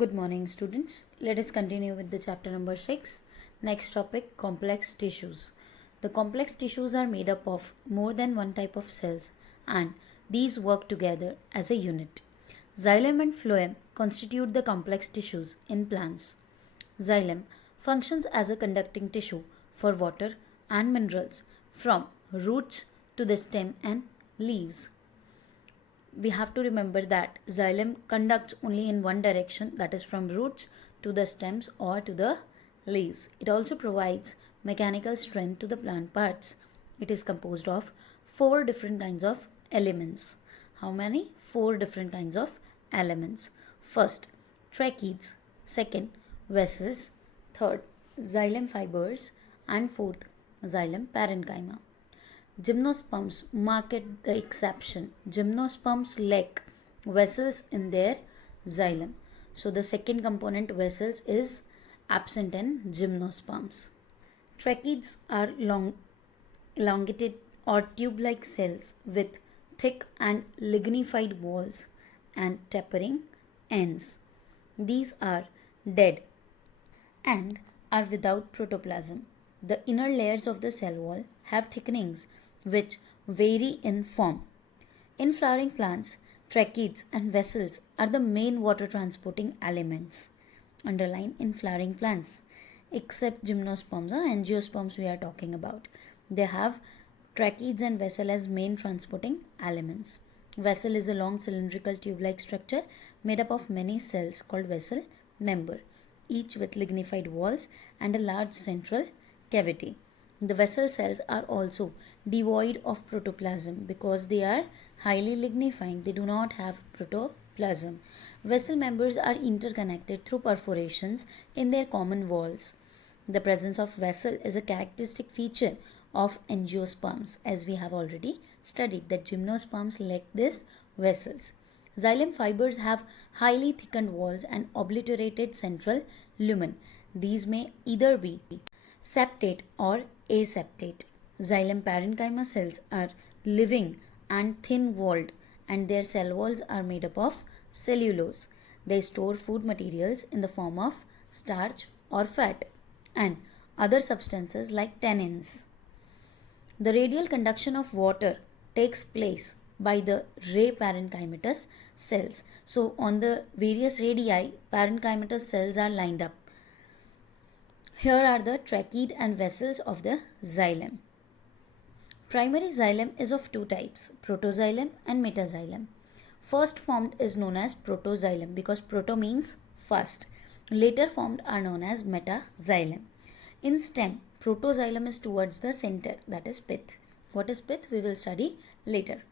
Good morning, students. Let us continue with the chapter number 6. Next topic, complex tissues. The complex tissues are made up of more than one type of cells and these work together as a unit. Xylem and phloem constitute the complex tissues in plants. Xylem functions as a conducting tissue for water and minerals from roots to the stem and leaves. We have to remember that xylem conducts only in one direction, that is from roots to the stems or to the leaves. It also provides mechanical strength to the plant parts. It is composed of 4 different kinds of elements. How many? 4 different kinds of elements. First, tracheids. Second, vessels. Third, xylem fibers. And fourth, xylem parenchyma. Gymnosperms mark the exception. Gymnosperms lack vessels in their xylem. So the second component, vessels, is absent in gymnosperms. Tracheids are elongated or tube-like cells with thick and lignified walls and tapering ends. These are dead and are without protoplasm. The inner layers of the cell wall have thickenings which vary in form. In flowering plants, tracheids and vessels are the main water transporting elements. Underline in flowering plants. Except gymnosperms, angiosperms we are talking about. They have tracheids and vessel as main transporting elements. Vessel is a long cylindrical tube-like structure made up of many cells called vessel member, each with lignified walls and a large central cavity. The vessel cells are also devoid of protoplasm because they are highly lignified. They do not have protoplasm. Vessel members are interconnected through perforations in their common walls. The presence of vessel is a characteristic feature of angiosperms, as we have already studied that gymnosperms lack these vessels. Xylem fibers have highly thickened walls and obliterated central lumen. These may either be septate or aseptate. Xylem parenchyma cells are living and thin-walled and their cell walls are made up of cellulose. They store food materials in the form of starch or fat and other substances like tannins. The radial conduction of water takes place by the ray parenchymatous cells. So on the various radii, parenchymatous cells are lined up. Here are the tracheid and vessels of the xylem. Primary xylem is of 2 types, protoxylem and metaxylem. First formed is known as protoxylem because proto means first. Later formed are known as metaxylem. In stem, protoxylem is towards the center, that is pith. What is pith? We will study later.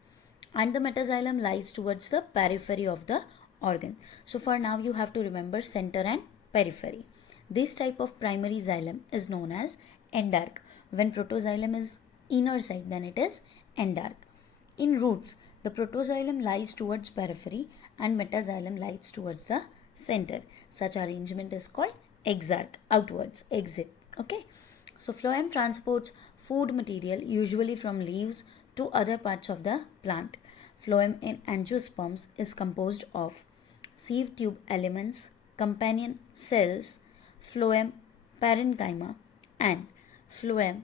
And the metaxylem lies towards the periphery of the organ. So for now you have to remember center and periphery. This type of primary xylem is known as endarch. When protoxylem is inner side, then it is endarch. In roots, the protoxylem lies towards periphery and metaxylem lies towards the center. Such arrangement is called exarch, outwards, exit. Okay. So phloem transports food material usually from leaves to other parts of the plant. Phloem in angiosperms is composed of sieve tube elements, companion cells, phloem parenchyma and phloem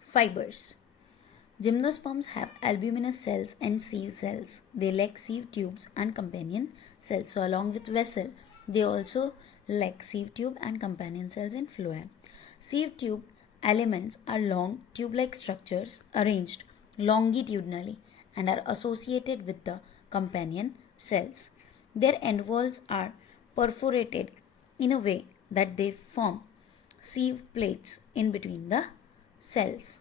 fibers. Gymnosperms have albuminous cells and sieve cells. They lack sieve tubes and companion cells. So along with vessel, they also lack sieve tube and companion cells in phloem. Sieve tube elements are long tube-like structures arranged longitudinally and are associated with the companion cells. Their end walls are perforated in a way that they form sieve plates in between the cells.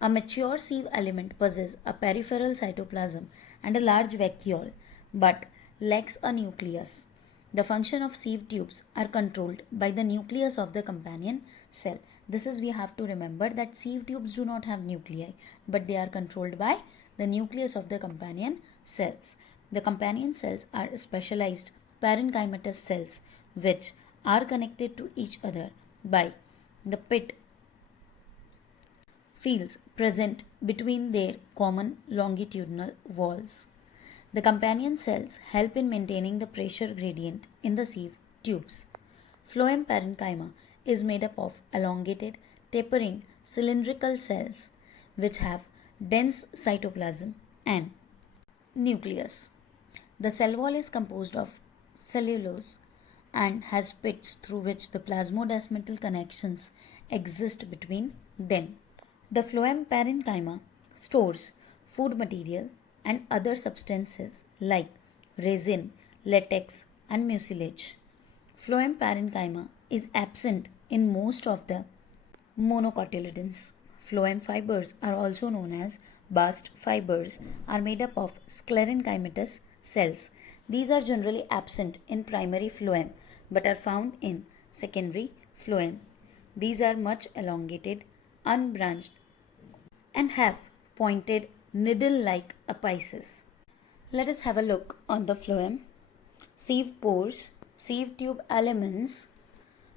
A mature sieve element possesses a peripheral cytoplasm and a large vacuole but lacks a nucleus. The function of sieve tubes are controlled by the nucleus of the companion cell. This is, we have to remember that sieve tubes do not have nuclei, but they are controlled by the nucleus of the companion cells. The companion cells are specialized parenchymatous cells which are connected to each other by the pit fields present between their common longitudinal walls. The companion cells help in maintaining the pressure gradient in the sieve tubes. Phloem parenchyma is made up of elongated, tapering, cylindrical cells which have dense cytoplasm and nucleus. The cell wall is composed of cellulose and has pits through which the plasmodesmatal connections exist between them. The phloem parenchyma stores food material and other substances like resin, latex, and mucilage. Phloem parenchyma is absent in most of the monocotyledons. Phloem fibers are also known as bast fibers, are made up of sclerenchymatous cells. These are generally absent in primary phloem but are found in secondary phloem. These are much elongated, unbranched, and have pointed needle-like apices. Let us have a look on the phloem. Sieve pores, sieve tube elements,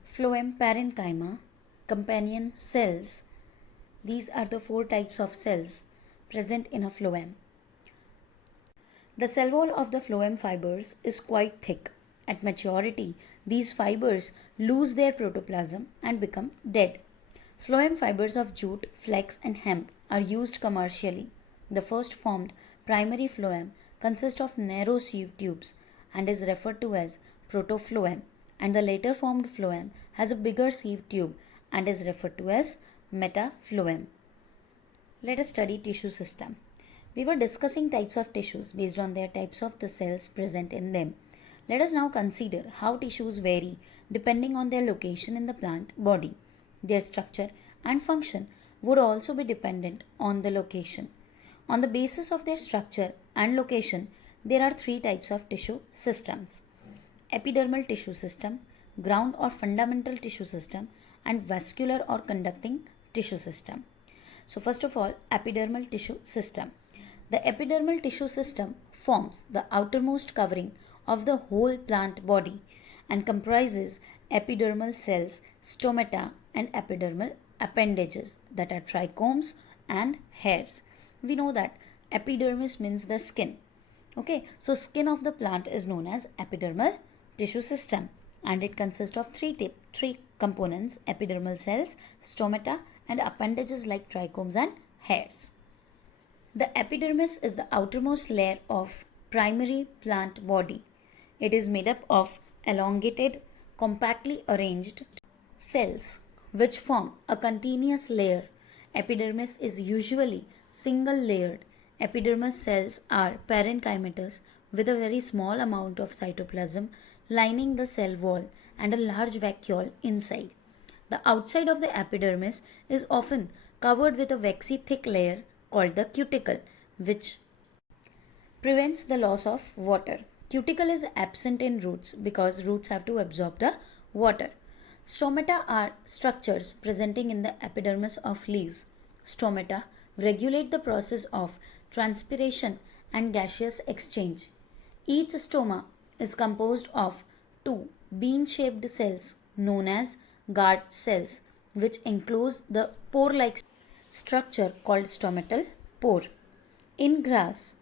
phloem parenchyma, companion cells. These are the 4 types of cells present in a phloem. The cell wall of the phloem fibers is quite thick. At maturity, these fibers lose their protoplasm and become dead. Phloem fibers of jute, flax, and hemp are used commercially. The first formed primary phloem consists of narrow sieve tubes and is referred to as protophloem, and the later formed phloem has a bigger sieve tube and is referred to as metaphloem. Let us study tissue system. We were discussing types of tissues based on their types of the cells present in them. Let us now consider how tissues vary depending on their location in the plant body. Their structure and function would also be dependent on the location. On the basis of their structure and location, there are 3 types of tissue systems: epidermal tissue system, ground or fundamental tissue system, and vascular or conducting tissue system. So first of all, epidermal tissue system. The epidermal tissue system forms the outermost covering of the whole plant body and comprises epidermal cells, stomata, and epidermal appendages that are trichomes and hairs. We know that epidermis means the skin. Okay, so skin of the plant is known as epidermal tissue system, and it consists of three components: epidermal cells, stomata, and appendages like trichomes and hairs. The epidermis is the outermost layer of primary plant body. It is made up of elongated, compactly arranged cells which form a continuous layer. Epidermis is usually single layered. Epidermis cells are parenchymatous with a very small amount of cytoplasm lining the cell wall and a large vacuole inside. The outside of the epidermis is often covered with a waxy thick layer called the cuticle, which prevents the loss of water. Cuticle is absent in roots because roots have to absorb the water. Stomata are structures presenting in the epidermis of leaves. Stomata regulate the process of transpiration and gaseous exchange. Each stoma is composed of 2 bean-shaped cells known as guard cells, which enclose the pore-like structure called stomatal pore. In grass,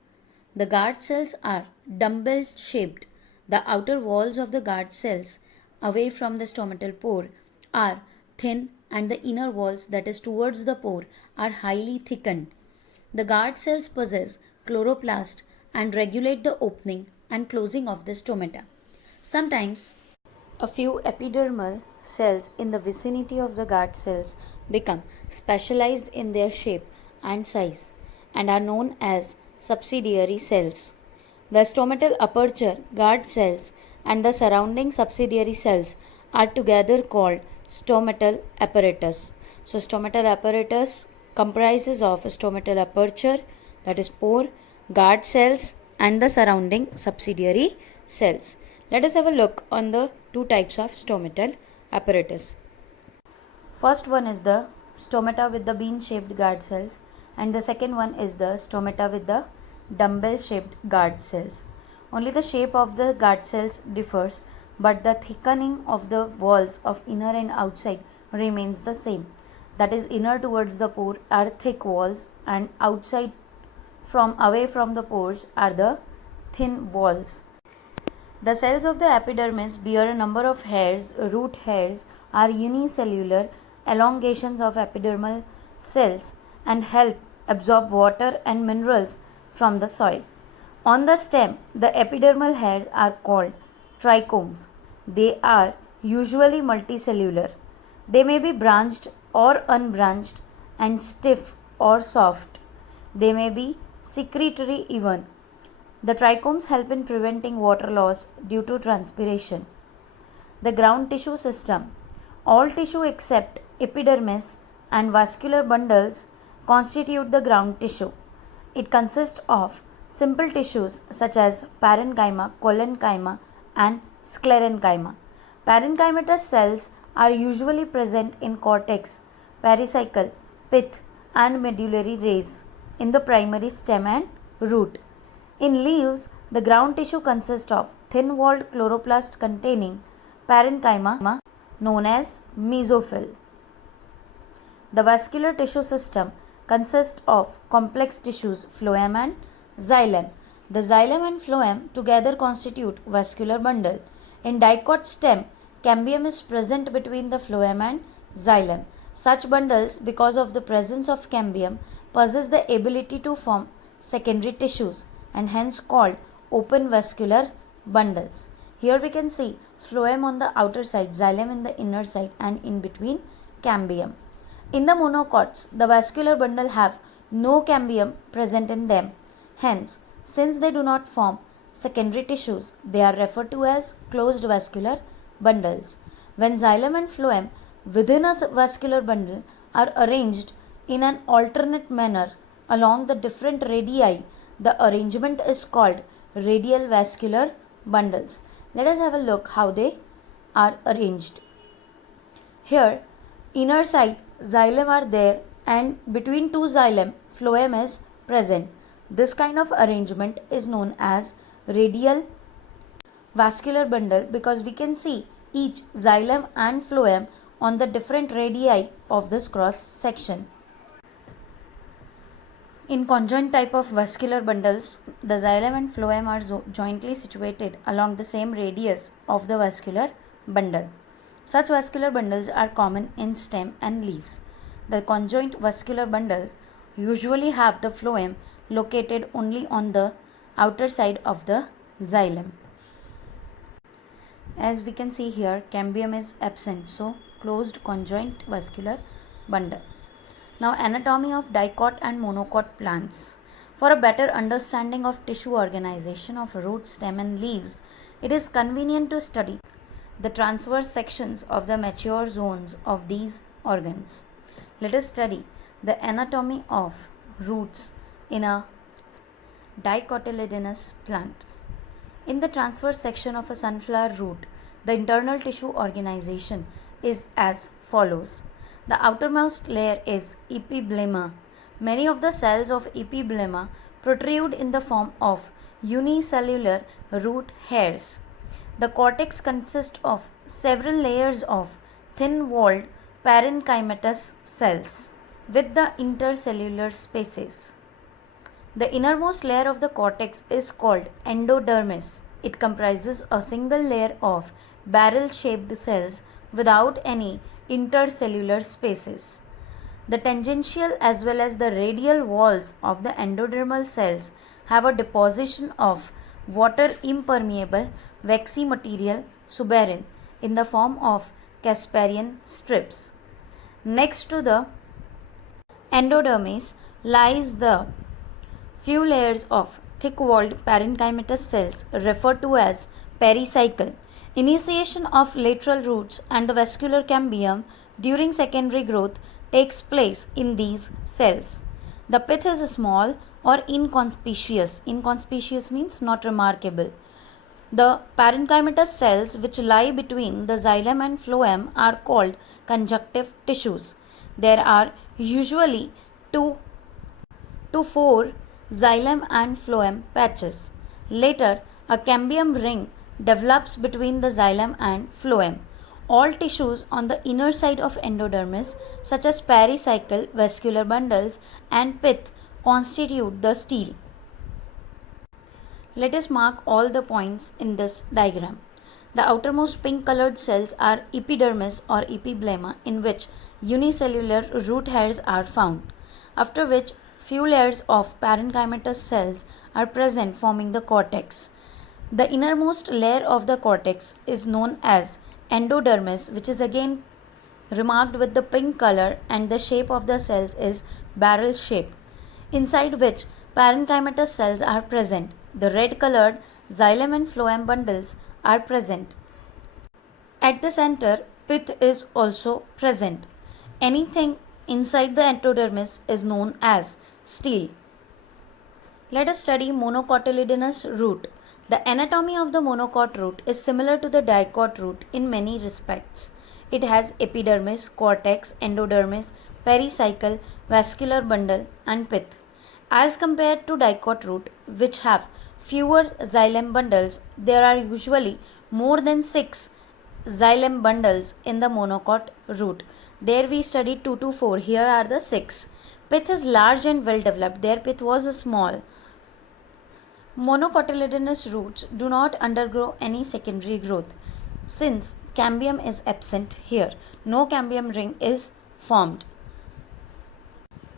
the guard cells are dumbbell-shaped. The outer walls of the guard cells away from the stomatal pore are thin, and the inner walls, that is towards the pore, are highly thickened. The guard cells possess chloroplast and regulate the opening and closing of the stomata. Sometimes a few epidermal cells in the vicinity of the guard cells become specialized in their shape and size and are known as subsidiary cells. The stomatal aperture, guard cells, and the surrounding subsidiary cells are together called stomatal apparatus. So stomatal apparatus comprises of a stomatal aperture, that is pore, guard cells, and the surrounding subsidiary cells. Let us have a look on the 2 types of stomatal apparatus. First one is the stomata with the bean-shaped guard cells, and the second one is the stomata with the dumbbell-shaped guard cells. Only the shape of the guard cells differs, but the thickening of the walls of inner and outside remains the same. That is, inner towards the pore are thick walls, and outside from away from the pores are the thin walls. The cells of the epidermis bear a number of hairs. Root hairs are unicellular elongations of epidermal cells and help absorb water and minerals from the soil. On the stem, the epidermal hairs are called trichomes. They are usually multicellular. They may be branched or unbranched and stiff or soft. They may be secretory even. The trichomes help in preventing water loss due to transpiration. The ground tissue system. All tissue except epidermis and vascular bundles constitute the ground tissue. It consists of simple tissues such as parenchyma, collenchyma, and sclerenchyma. Parenchymatous cells are usually present in cortex, pericycle, pith, and medullary rays in the primary stem and root. In leaves, the ground tissue consists of thin-walled chloroplast containing parenchyma known as mesophyll. The vascular tissue system consists of complex tissues phloem and xylem. The xylem and phloem together constitute vascular bundle. In dicot stem, cambium is present between the phloem and xylem. Such bundles, because of the presence of cambium, possess the ability to form secondary tissues and hence called open vascular bundles. Here we can see phloem on the outer side, xylem in the inner side, and in between cambium. In the monocots, the vascular bundle have no cambium present in them. Hence, since they do not form secondary tissues, they are referred to as closed vascular bundles. When xylem and phloem within a vascular bundle are arranged in an alternate manner along the different radii, the arrangement is called radial vascular bundles. Let us have a look how they are arranged. Here, inner side xylem are there and between two xylem, phloem is present. This kind of arrangement is known as radial vascular bundle because we can see each xylem and phloem on the different radii of this cross section. In conjoint type of vascular bundles, the xylem and phloem are jointly situated along the same radius of the vascular bundle. Such vascular bundles are common in stem and leaves. The conjoint vascular bundles usually have the phloem located only on the outer side of the xylem. As we can see here, cambium is absent, so closed conjoint vascular bundle. Now, anatomy of dicot and monocot plants. For a better understanding of tissue organization of root, stem and leaves, it is convenient to study the transverse sections of the mature zones of these organs. Let us study the anatomy of roots in a dicotyledonous plant. In the transverse section of a sunflower root, the internal tissue organization is as follows. The outermost layer is epiblema. Many of the cells of epiblema protrude in the form of unicellular root hairs. The cortex consists of several layers of thin-walled parenchymatous cells with the intercellular spaces. The innermost layer of the cortex is called endodermis. It comprises a single layer of barrel-shaped cells without any intercellular spaces. The tangential as well as the radial walls of the endodermal cells have a deposition of water-impermeable waxy material suberin in the form of casparian strips. Next to the endodermis lies the few layers of thick-walled parenchymatous cells referred to as pericycle. Initiation of lateral roots and the vascular cambium during secondary growth takes place in these cells. The pith is small or inconspicuous. Inconspicuous means not remarkable. The parenchymatous cells which lie between the xylem and phloem are called conjunctive tissues. There are usually 2 to 4 xylem and phloem patches. Later, a cambium ring develops between the xylem and phloem. All tissues on the inner side of endodermis, such as pericycle, vascular bundles, and pith, constitute the stele. Let us mark all the points in this diagram. The outermost pink colored cells are epidermis or epiblema, in which unicellular root hairs are found, after which few layers of parenchymatous cells are present forming the cortex. The innermost layer of the cortex is known as endodermis, which is again remarked with the pink color, and the shape of the cells is barrel shaped, inside which parenchymatous cells are present. The red colored xylem and phloem bundles are present. At the center, pith is also present. Anything inside the endodermis is known as stele. Let us study monocotyledonous root. The anatomy of the monocot root is similar to the dicot root in many respects. It has epidermis, cortex, endodermis, pericycle, vascular bundle, and pith. As compared to dicot root, which have fewer xylem bundles, there are usually more than 6 xylem bundles in the monocot root. There we studied 2 to 4. Here are the 6. Pith is large and well developed. Their pith was small. Monocotyledonous roots do not undergo any secondary growth. Since cambium is absent here, no cambium ring is formed.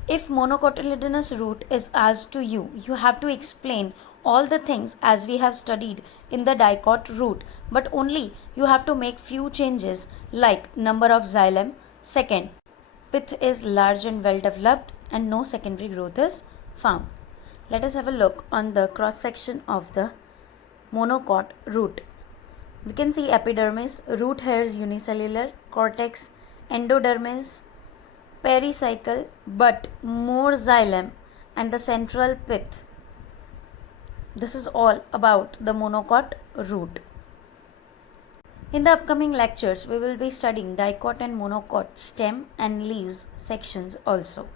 If monocotyledonous root is asked to you, you have to explain all the things as we have studied in the dicot root, but only you have to make few changes like number of xylem. Second, pith is large and well developed and no secondary growth is found. Let us have a look on the cross section of the monocot root. We can see epidermis, root hairs unicellular, cortex, endodermis, pericycle, but more xylem, and the central pith. This is all about the monocot root. In the upcoming lectures, we will be studying dicot and monocot stem and leaves sections also.